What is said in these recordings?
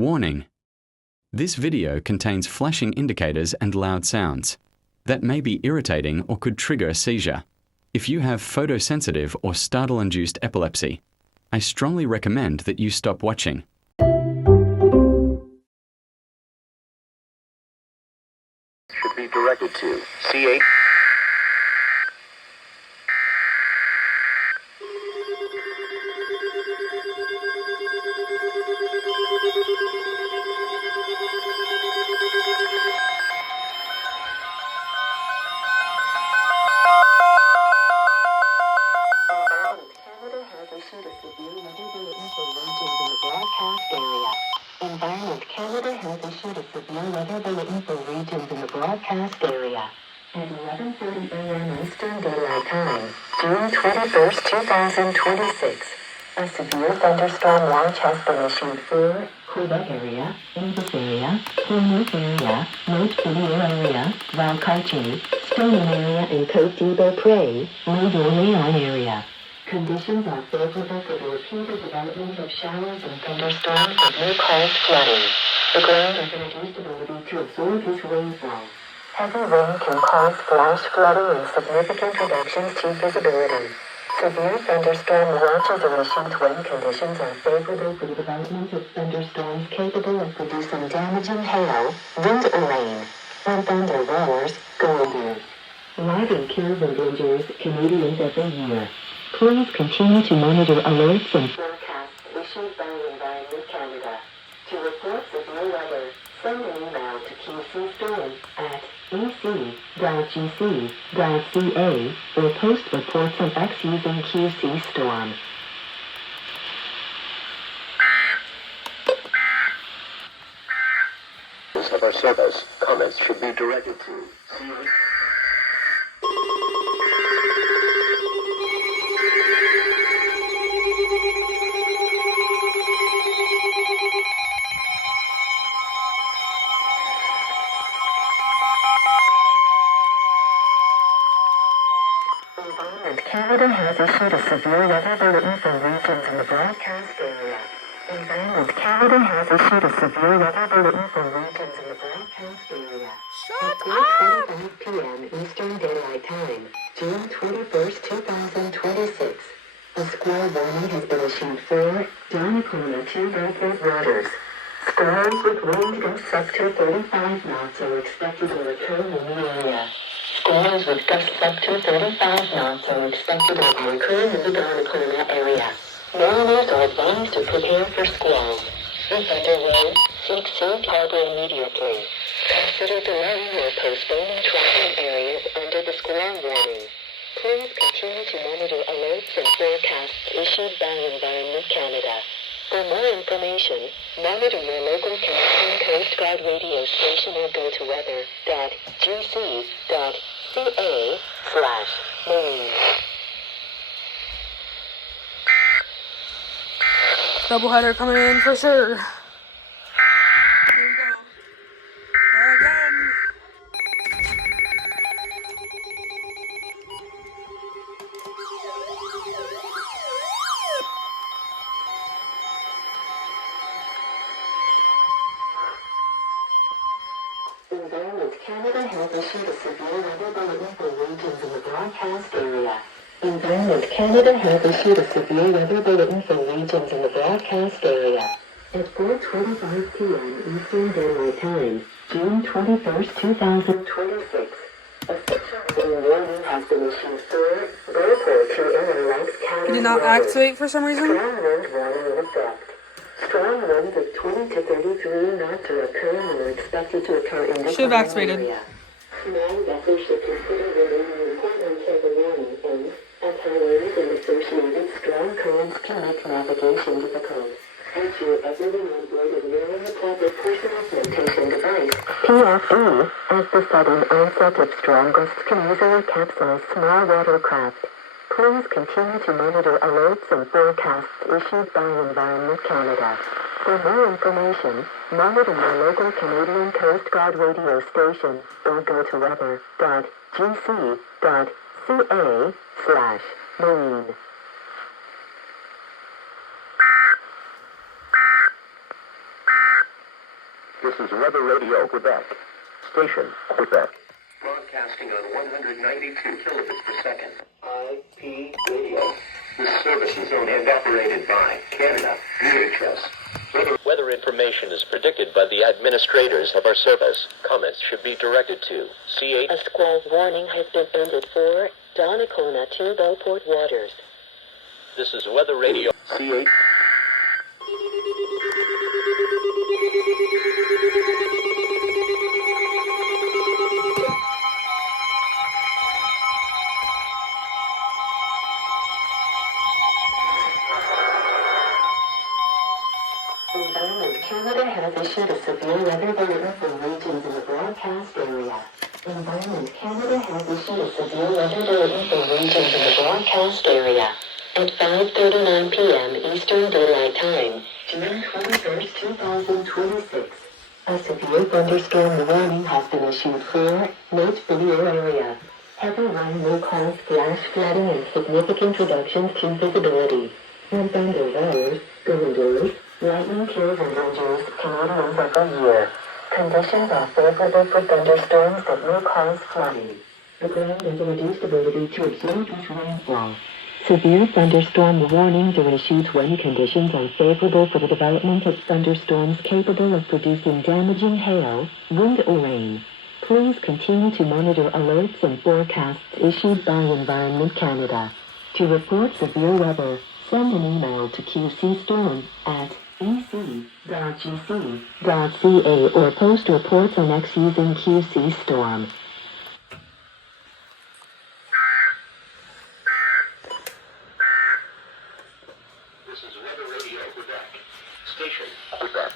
Warning: this video contains flashing indicators and loud sounds that may be irritating or could trigger a seizure. If you have photosensitive or startle-induced epilepsy, I strongly recommend that you stop watching. Should be directed to C8. Environment Canada has issued a severe weather bulletin for regions in the broadcast area. At 11:30 a.m. Eastern Daylight Time, June 21st, 2026, a severe thunderstorm watch has been issued for Quebec area, English area, Plymouth area, North City area, Valcartier, Stoneham area, and Côte d'Ivoire, Mont-Orléans area. Conditions are favorable for the repeated development of showers and thunderstorms that may cause flooding. The ground has a reduced ability to absorb this rainfall. Heavy rain can cause flash flooding and significant reductions to visibility. Severe thunderstorm watches are issued when conditions are favorable for the development of thunderstorms capable of producing damaging hail, wind or rain. When thunder roars, go indoors. Live and kills and injures Canadians every year. Please continue to monitor alerts and forecasts issued by Environment Canada. To report severe weather, send an email to qcstorm@ec.gc.ca or post reports on X using QC Storm. Of our service, comments should be directed to C8. Canada has issued a severe weather bulletin for regions in the broadcast area. Environment Canada has issued a severe weather bulletin for regions in the broadcast area. At 4:25 p.m. Eastern Daylight Time, June 21st, 2026, a squall warning has been issued for Donnacona to Belfast waters. Squalls with wind gusts up to 35 knots are expected to occur in the area. Squalls with gusts up to 35 knots are expected to occur in the Donnacona area. Mariners are advised to prepare for squalls. If under way, seek safe harbor immediately. Consider delaying or postponing travel in areas under the squall warning. Please continue to monitor alerts and forecasts issued by Environment Canada. For more information, monitor your local Canadian Coast Guard radio station or go to weather.gc.ca/marine. Doubleheader coming in for sure. Here we go. There again. Environment Canada has issued a severe weather bulletin for regions in the broadcast area. Environment Canada has issued a severe weather bulletin for regions in the broadcast area. At 4:25 p.m. Eastern Daylight Time, June 21st, 2026, a 6-rating warning has been issued for Beauport to Inner County. It did not activate for some reason. Strong wind warning in effect. Strong winds of 20 to 33 knots are occurring and are expected to occur in the Should have activated. area. Small vessels should consider remaining in port until the warning ends, as high winds and associated strong currents can make navigation difficult. Ensure everyone on board is wearing the proper personal flotation device, PFD, as the sudden onset of strong gusts can easily capsize small watercraft. Please continue to monitor alerts and forecasts issued by Environment Canada. For more information, monitor your local Canadian Coast Guard radio station or go to weather.gc.ca/marine. This is Weather Radio Quebec. Station, Quebec. Broadcasting on 192 kilobits per second. IP radio. This service is owned and operated by Canada, EAS. Weather information is predicted by the administrators of our service. Comments should be directed to C8. A squall warning has been ended for Donnacona to Beauport waters. This is Weather Radio. C8. Environment Canada has issued a severe weather bulletin for regions in the broadcast area. Environment Canada has issued a severe weather bulletin for regions in the broadcast area. At 5:39 p.m. Eastern Daylight Time, June 21st, 2026, a severe thunderstorm warning has been issued for Lake Video area. Heavy rain may cause flash flooding and significant reductions to visibility. When thunder roars, go indoors. Lightning kills and injures Canadians every year. Conditions are favorable for thunderstorms that may cause flooding. The ground has a reduced ability to absorb this rainfall. Severe thunderstorm warnings are issued when conditions are favorable for the development of thunderstorms capable of producing damaging hail, wind or rain. Please continue to monitor alerts and forecasts issued by Environment Canada. To report severe weather, send an email to qcstorm@ec.gc.ca or post reports on X using QC Storm. This is Weather Radio Quebec. Station, Quebec.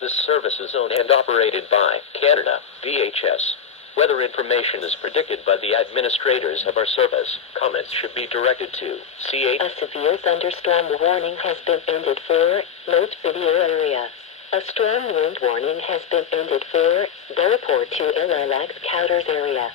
This service is owned and operated by Canada, VHS. Weather information is predicted by the administrators of our service. Comments should be directed to C8. A severe thunderstorm warning has been ended for Lake Video area. A storm wind warning has been ended for Beauport to Illinois Couters area.